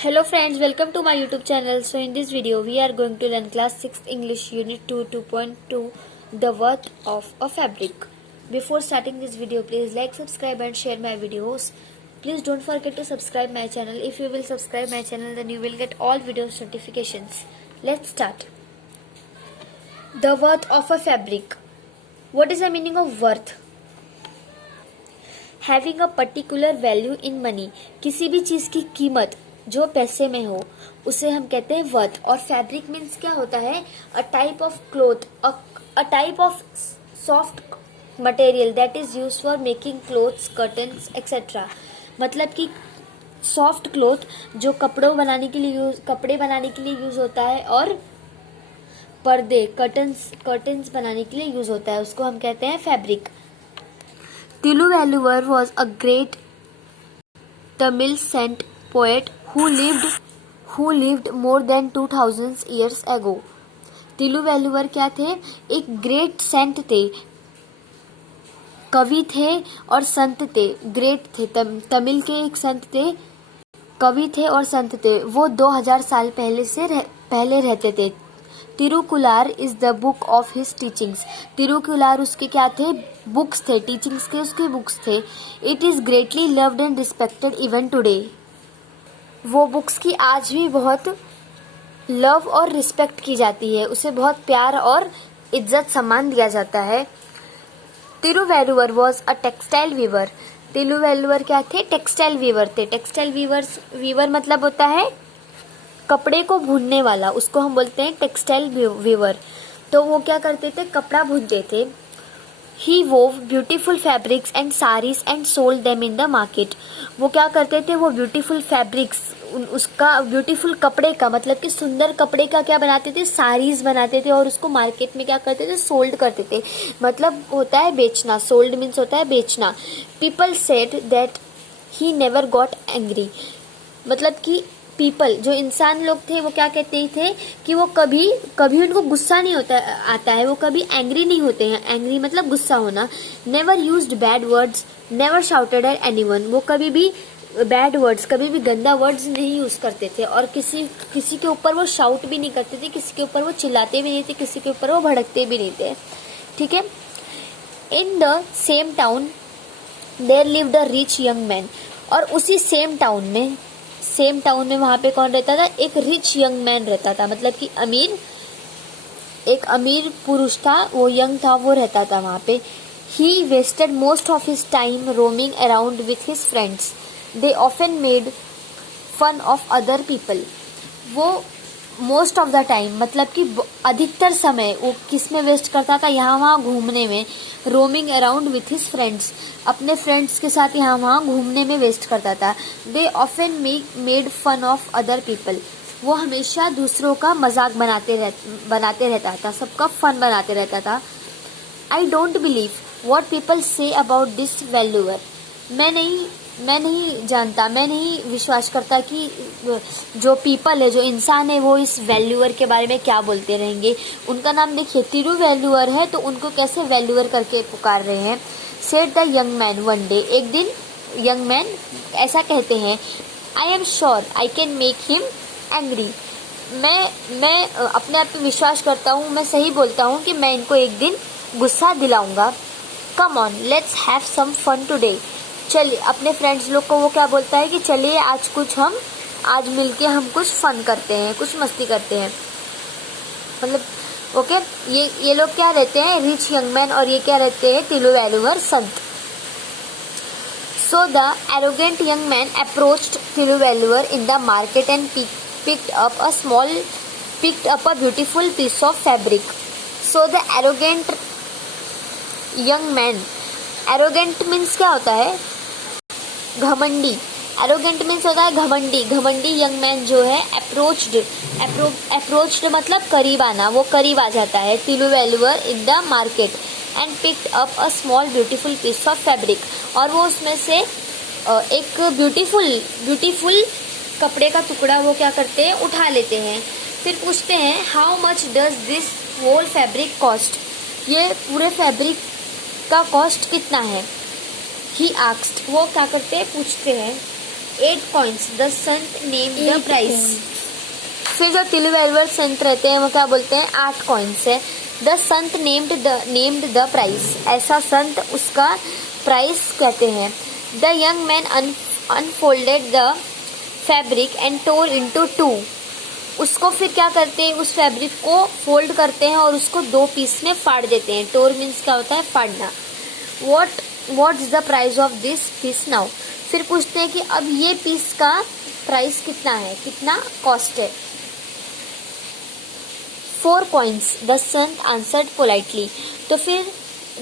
Hello friends, welcome to my YouTube channel. So in this video we are going to learn class 6 English unit 2 2.2 the worth of a fabric. Before starting this video, please like, subscribe and share my videos. Please don't forget to subscribe my channel. If you will subscribe my channel, then you will get all videos notifications. Let's start. The worth of a fabric. What is the meaning of worth? Having a particular value in money. किसी भी चीज की कीमत जो पैसे में हो उसे हम कहते हैं वर्थ. और फैब्रिक मीन्स क्या होता है? A type of cloth, a type of soft material that is use for making clothes, curtains etcetera. मतलब कि सॉफ्ट क्लोथ जो कपड़े बनाने के लिए यूज होता है और पर्दे, कर्टन्स बनाने के लिए यूज होता है, उसको हम कहते हैं fabric. Thiruvalluvar was a great Tamil saint poet who lived more than 2000 years ago. Thiruvalluvar क्या थे? एक ग्रेट सेंट थे, कवि थे और संत थे. ग्रेट थे, तमिल के एक संत थे, कवि थे और संत थे. वो 2000 साल पहले रहते थे. Thirukkural is the book of his teachings. Thirukkural उसके क्या थे? बुक्स थे, टीचिंग्स के उसके बुक्स थे. It is greatly loved and respected even today. वो बुक्स की आज भी बहुत लव और रिस्पेक्ट की जाती है, उसे बहुत प्यार और इज्जत सम्मान दिया जाता है. Thiruvalluvar was a textile weaver. Thiruvalluvar क्या थे? टेक्सटाइल वीवर थे. टेक्सटाइल वीवर मतलब होता है कपड़े को भूनने वाला, उसको हम बोलते हैं टेक्सटाइल वीवर. तो वो क्या करते थे? कपड़ा भूनते थे. He wove beautiful fabrics and saris and sold them in the market. वो क्या करते थे? वो ब्यूटीफुल फैब्रिक्स, उसका ब्यूटीफुल कपड़े का मतलब कि सुंदर कपड़े का क्या बनाते थे? साड़ीज बनाते थे और उसको मार्केट में क्या करते थे? सोल्ड करते थे. मतलब होता है बेचना. सोल्ड मीन्स होता है बेचना. People said that he never got angry. मतलब कि पीपल जो इंसान लोग थे वो क्या कहते थे कि वो कभी उनको गुस्सा नहीं आता है, वो कभी एंग्री नहीं होते हैं. एंग्री मतलब गुस्सा होना. Never used bad words, never shouted at anyone. वो कभी भी बैड वर्ड्स, कभी भी गंदा वर्ड्स नहीं यूज करते थे और किसी के ऊपर वो शाउट भी नहीं करते थे, किसी के ऊपर वो चिल्लाते भी नहीं थे, किसी के ऊपर वो भड़कते भी नहीं थे. ठीक है. In the same town there lived a rich young man. और उसी सेम टाउन में वहां पे कौन रहता था? एक रिच यंग मैन रहता था. मतलब कि एक अमीर पुरुष था, वो यंग था, वो रहता था वहां पे. He wasted most of his time roaming around with his friends. They often made fun of other people. वो मोस्ट ऑफ द टाइम मतलब कि अधिकतर समय वो किस में वेस्ट करता था? यहाँ वहाँ घूमने में. Roaming around with his friends, अपने फ्रेंड्स के साथ यहाँ वहाँ घूमने में वेस्ट करता था. They often made fun of other people. वो हमेशा दूसरों का मजाक बनाते रहता था, सबका फन बनाते रहता था. I don't believe what people say about this valuer. मैं नहीं जानता, मैं नहीं विश्वास करता कि जो पीपल है, जो इंसान है, वो इस वैल्यूअर के बारे में क्या बोलते रहेंगे. उनका नाम देखिए, तिरुवल्लुवर है, तो उनको कैसे वैल्यूअर करके पुकार रहे हैं. Said the young man one day. एक दिन यंग मैन ऐसा कहते हैं, I am sure I can make him angry. मैं अपने आप पे विश्वास करता हूँ, मैं सही बोलता हूँ कि मैं इनको एक दिन गुस्सा दिलाऊंगा. Come on let's have some fun today. चलिए, अपने फ्रेंड्स लोग को वो क्या बोलता है कि चलिए आज मिलके हम कुछ फन करते हैं, कुछ मस्ती करते हैं. मतलब ओके, ये लोग क्या रहते हैं? Rich young man. और ये क्या रहते हैं? तिरुवल्लुवर संत. So the arrogant young man approached Thiruvalluvar in the market and picked up a beautiful piece of fabric. So the arrogant young man, arrogant means क्या होता है? घमंडी. एरोगेंट मीन्स होता है घमंडी. घमंडी यंग मैन जो है अप्रोच्ड मतलब करीब आना, वो करीब आ जाता है. Thiruvalluvar in the market and picked up a small beautiful piece of fabric. और वो उसमें से एक ब्यूटीफुल कपड़े का टुकड़ा वो क्या करते हैं? उठा लेते हैं. फिर पूछते हैं, how much does this whole fabric cost. ये पूरे फैब्रिक का कॉस्ट कितना है? He asked. वो क्या करते हैं? पूछते हैं. 8 coins. The sant named the price. फिर जो तिरुवल्लुवर संत रहते हैं वो क्या बोलते हैं, 8 कॉइन्स है. The Sant named the price. ऐसा संत उसका प्राइस कहते हैं. The young man unfolded the fabric and tore into 2. उसको फिर क्या करते हैं, उस फैब्रिक को फोल्ड करते हैं और उसको 2 पीस में फाड़ देते हैं. टोर मीन्स क्या होता है, फाड़ना. What is the price of this piece now. फिर पूछते हैं कि अब ये पीस का प्राइस कितना है, कितना कॉस्ट है. 4 coins. The sant answered politely. तो फिर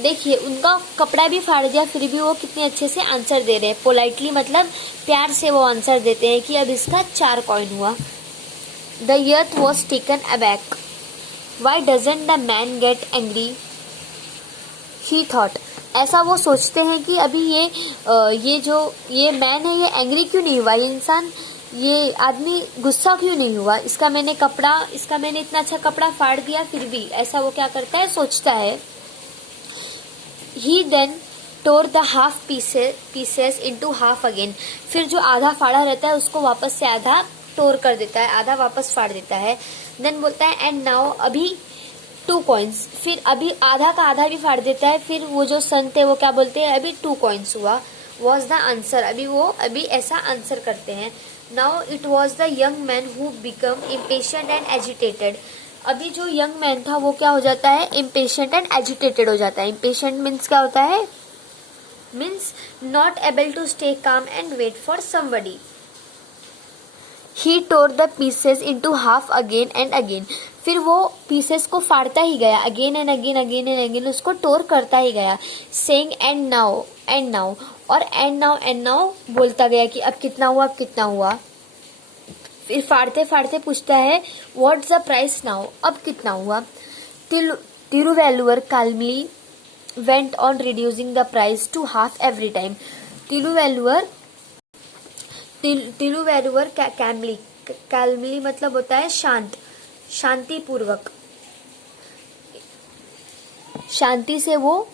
देखिए उनका कपड़ा भी फाड़ दिया, फिर भी वो कितने अच्छे से आंसर दे रहे हैं. पोलाइटली मतलब प्यार से वो आंसर देते हैं कि अब इसका 4 कॉइन हुआ. The youth was taken aback. Why doesn't the man get angry? He thought. ऐसा वो सोचते हैं कि अभी ये मैन है, ये एंग्री क्यों नहीं हुआ, ये इंसान, ये आदमी गुस्सा क्यों नहीं हुआ. इसका मैंने इतना अच्छा कपड़ा फाड़ दिया, फिर भी ऐसा वो क्या करता है, सोचता है. He then tore the half pieces into half again. फिर जो आधा फाड़ा रहता है उसको वापस से आधा तोड़ कर देता है, आधा वापस फाड़ देता है. देन बोलता है एंड नाउ अभी 2 coins. फिर अभी आधा का आधा भी फाड़ देता है. फिर वो जो संत है वो क्या बोलते हैं, अभी 2 coins हुआ. Was the answer. अभी ऐसा आंसर करते हैं. Now it was the young man who became impatient and agitated. अभी जो यंग मैन था वो क्या हो जाता है, impatient and agitated हो जाता है. impatient means क्या होता है, means not able to stay calm and wait for somebody. He tore the pieces into half again and again. फिर वो पीसेस को फाड़ता ही गया, अगेन एंड अगेन उसको टोर करता ही गया. सेइंग एंड नाउ और एंड नाउ बोलता गया कि अब कितना हुआ. फिर फाड़ते फाड़ते पूछता है व्हाट्स द प्राइस नाउ, अब कितना हुआ. Thiruvalluvar calmly went on reducing the price to half every time. Thiruvalluvar calmly मतलब होता है शांतिपूर्वक, शांति से वो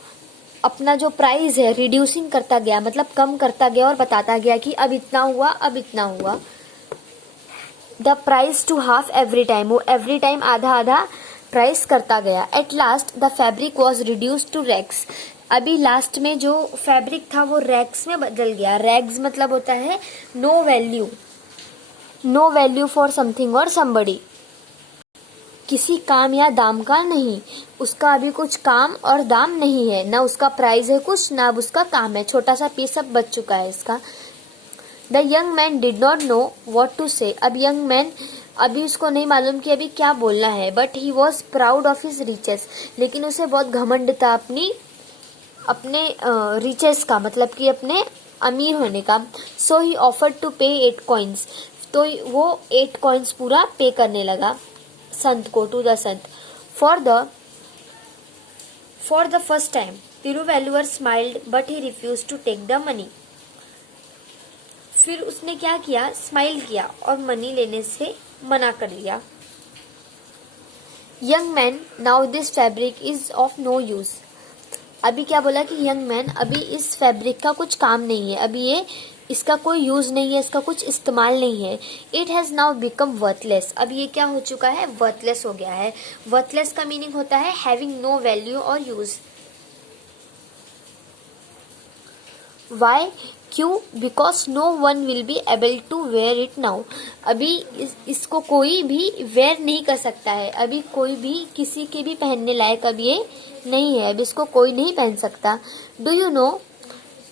अपना जो प्राइस है रिड्यूसिंग करता गया, मतलब कम करता गया और बताता गया कि अब इतना हुआ. The price to half every time. वो एवरी टाइम आधा प्राइस करता गया. At last the fabric was reduce to rags. अभी लास्ट में जो फैब्रिक था वो रैग्स में बदल गया. रैग्स मतलब होता है नो वैल्यू फॉर समथिंग और समबडी. किसी काम या दाम का नहीं, उसका अभी कुछ काम और दाम नहीं है, ना उसका प्राइस है कुछ, ना अब उसका काम है. छोटा सा पीस अब बच चुका है इसका. The young man did not know what to say. अब यंग मैन अभी उसको नहीं मालूम कि अभी क्या बोलना है. But he was proud of his riches. लेकिन उसे बहुत घमंड था अपने रिचेस का, मतलब कि अपने अमीर होने का. सो ही ऑफर्ड टू पे 8 coins. तो वो 8 coins पूरा पे करने लगा संत को, टू द संत. For the first time Thiruvalluvar smiled but he refuse to take the money. फिर उसने क्या किया, स्माइल किया और मनी लेने से मना कर दिया. Young man now this fabric is of no use. अभी क्या बोला कि यंग मैन, अभी इस फैब्रिक का कुछ काम नहीं है, अभी इसका कोई यूज नहीं है, इसका कुछ इस्तेमाल नहीं है. It has now become worthless. अब ये क्या हो चुका है, वर्थलेस हो गया है. वर्थलेस का मीनिंग होता है हैविंग नो वैल्यू और यूज. वाई, क्यों, because no one will be able to wear it now. अभी इसको कोई भी वेयर नहीं कर सकता है, अभी कोई भी किसी के भी पहनने लायक अब ये नहीं है, अब इसको कोई नहीं पहन सकता. Do you know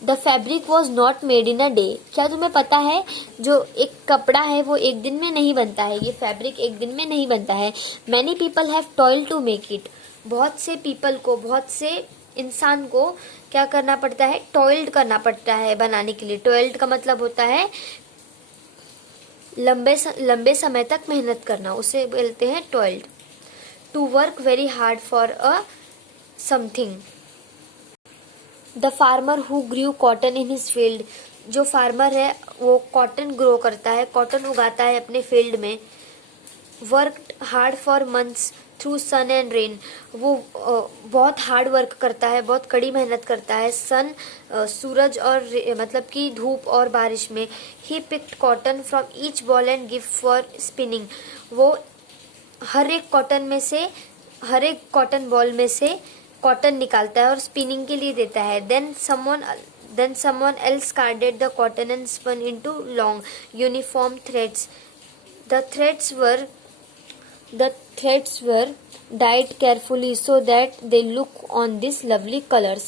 the fabric was not made in a day. क्या तुम्हें पता है जो एक कपड़ा है वो एक दिन में नहीं बनता है, ये फैब्रिक एक दिन में नहीं बनता है. Many people have toil to make it. बहुत से पीपल को, बहुत से इंसान को क्या करना पड़ता है, टॉयल्ड करना पड़ता है बनाने के लिए. टॉयल्ड का मतलब होता है लंबे समय तक मेहनत करना, उसे बोलते हैं toiled. To work very hard for a something. The farmer who grew cotton in his field. जो फार्मर है वो कॉटन ग्रो करता है, कॉटन उगाता है अपने फील्ड में. Work hard for months through sun and rain. वो बहुत हार्ड वर्क करता है, बहुत कड़ी मेहनत करता है। सन सूरज और मतलब कि धूप और बारिश में। He picked cotton from each ball and give for spinning. वो हर एक कॉटन बॉल में से कॉटन निकालता है और स्पिनिंग के लिए देता है। Then someone else carded the cotton and spun into long, uniform threads. The threads were dyed carefully so that they look on these lovely colors.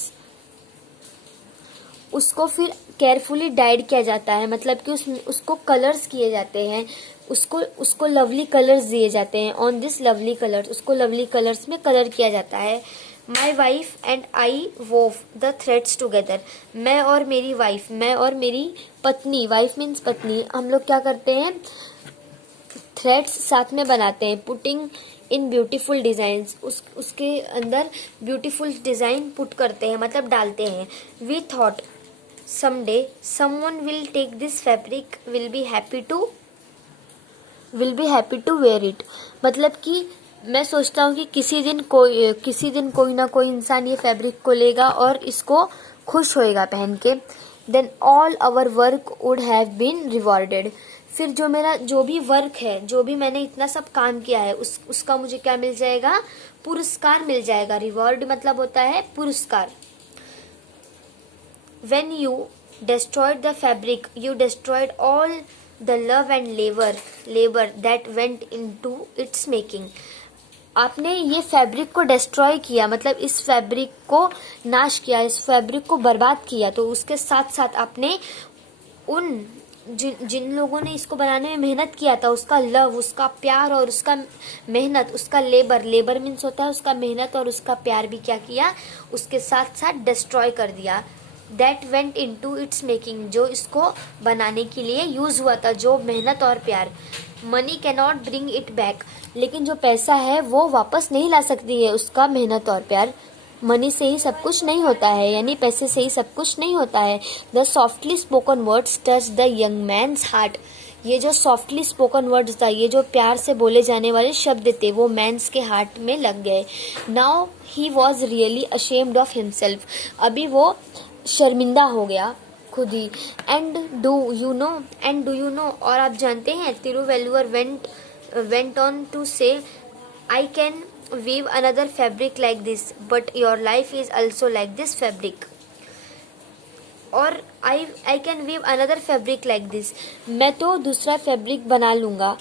उसको फिर केयरफुली डाइड किया जाता है, मतलब कि उसको कलर्स किए जाते हैं, उसको लवली कलर्स दिए जाते हैं। ऑन दिस लवली कलर्स, उसको लवली कलर्स में कलर किया जाता है। My wife and I वोव the threads together. मैं और मेरी पत्नी, वाइफ मीन्स पत्नी, हम लोग क्या करते हैं, थ्रेड्स साथ में बनाते हैं। पुटिंग इन ब्यूटीफुल डिजाइन्स, उसके अंदर ब्यूटीफुल डिजाइन पुट करते हैं, मतलब डालते हैं। We thought someday someone will take this fabric, will be happy to wear it। मतलब कि मैं सोचता हूँ कि किसी दिन कोई ना कोई इंसान ये फैब्रिक को लेगा और इसको खुश होएगा पहन के। Then all our work would have been rewarded. फिर जो भी वर्क है, जो भी मैंने इतना सब काम किया है, उसका मुझे क्या मिल जाएगा, पुरस्कार मिल जाएगा। रिवॉर्ड मतलब होता है पुरस्कार। When you destroyed the fabric, you destroyed all the love and labor that went into its making। आपने ये फैब्रिक को डिस्ट्रॉय किया, मतलब इस फैब्रिक को नाश किया, इस फैब्रिक को बर्बाद किया। तो उसके साथ साथ आपने उन जिन लोगों ने इसको बनाने में मेहनत किया था, उसका लव, उसका प्यार और उसका मेहनत, उसका लेबर मीन्स होता है उसका मेहनत और उसका प्यार भी क्या किया, उसके साथ साथ डिस्ट्रॉय कर दिया। That went into its making, जो इसको बनाने के लिए यूज हुआ था, जो मेहनत और प्यार। Money can not bring it back, लेकिन जो पैसा है वो वापस नहीं ला सकती है उसका मेहनत और प्यार। मनी से ही सब कुछ नहीं होता है, यानी पैसे से ही सब कुछ नहीं होता है। The softly spoken words touch the young man's heart. ये जो सॉफ्टली स्पोकन वर्ड्स था, ये जो प्यार से बोले जाने वाले शब्द थे, वो मैन्स के हार्ट में लग गए। Now he was really ashamed of himself. अभी वो शर्मिंदा हो गया खुद ही। एंड डू यू नो, और आप जानते हैं, तिरुवल्लुवर वेंट ऑन टू से, I can weave another fabric like this, but your life is also like this fabric। और I can weave another fabric like this, मैं तो दूसरा फैब्रिक बना लूँगा।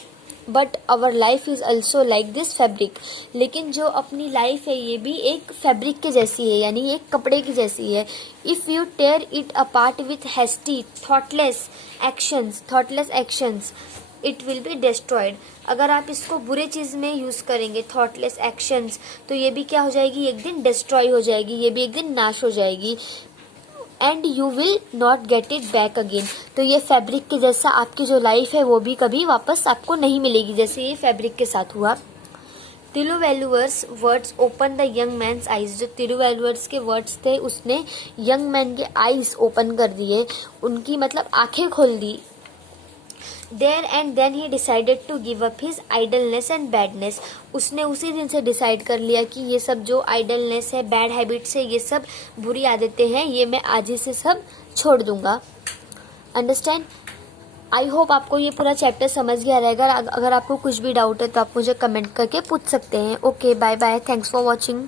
But our life is also like this fabric, लेकिन जो अपनी life है ये भी एक फैब्रिक के जैसी है, यानी एक कपड़े की जैसी है। If you tear it apart with hasty thoughtless actions it will be destroyed. अगर आप इसको बुरे चीज़ में यूज़ करेंगे, थॉटलेस एक्शंस, तो ये भी क्या हो जाएगी, एक दिन डिस्ट्रॉय हो जाएगी, ये भी एक दिन नाश हो जाएगी। And you will not get it back again, तो ये फैब्रिक के जैसा आपकी जो लाइफ है वो भी कभी वापस आपको नहीं मिलेगी, जैसे ये फैब्रिक के साथ हुआ। Thiruvalluvar's words open the young man's eyes. जो तिरुवल्लुवर्स के वर्ड्स थे उसने यंग मैन के आइज ओपन कर दिए, उनकी मतलब आंखें खोल दी। There and then he decided to give up his idleness and badness। उसने उसी दिन से डिसाइड कर लिया कि ये सब जो आइडलनेस है, बैड हैबिट्स है, ये सब बुरी आदतें हैं, ये मैं आज ही से सब छोड़ दूंगा। अंडरस्टैंड? आई होप आपको ये पूरा चैप्टर समझ गया रहेगा। अगर आपको कुछ भी डाउट है तो आप मुझे कमेंट करके पूछ सकते हैं। Okay, bye bye, thanks for watching.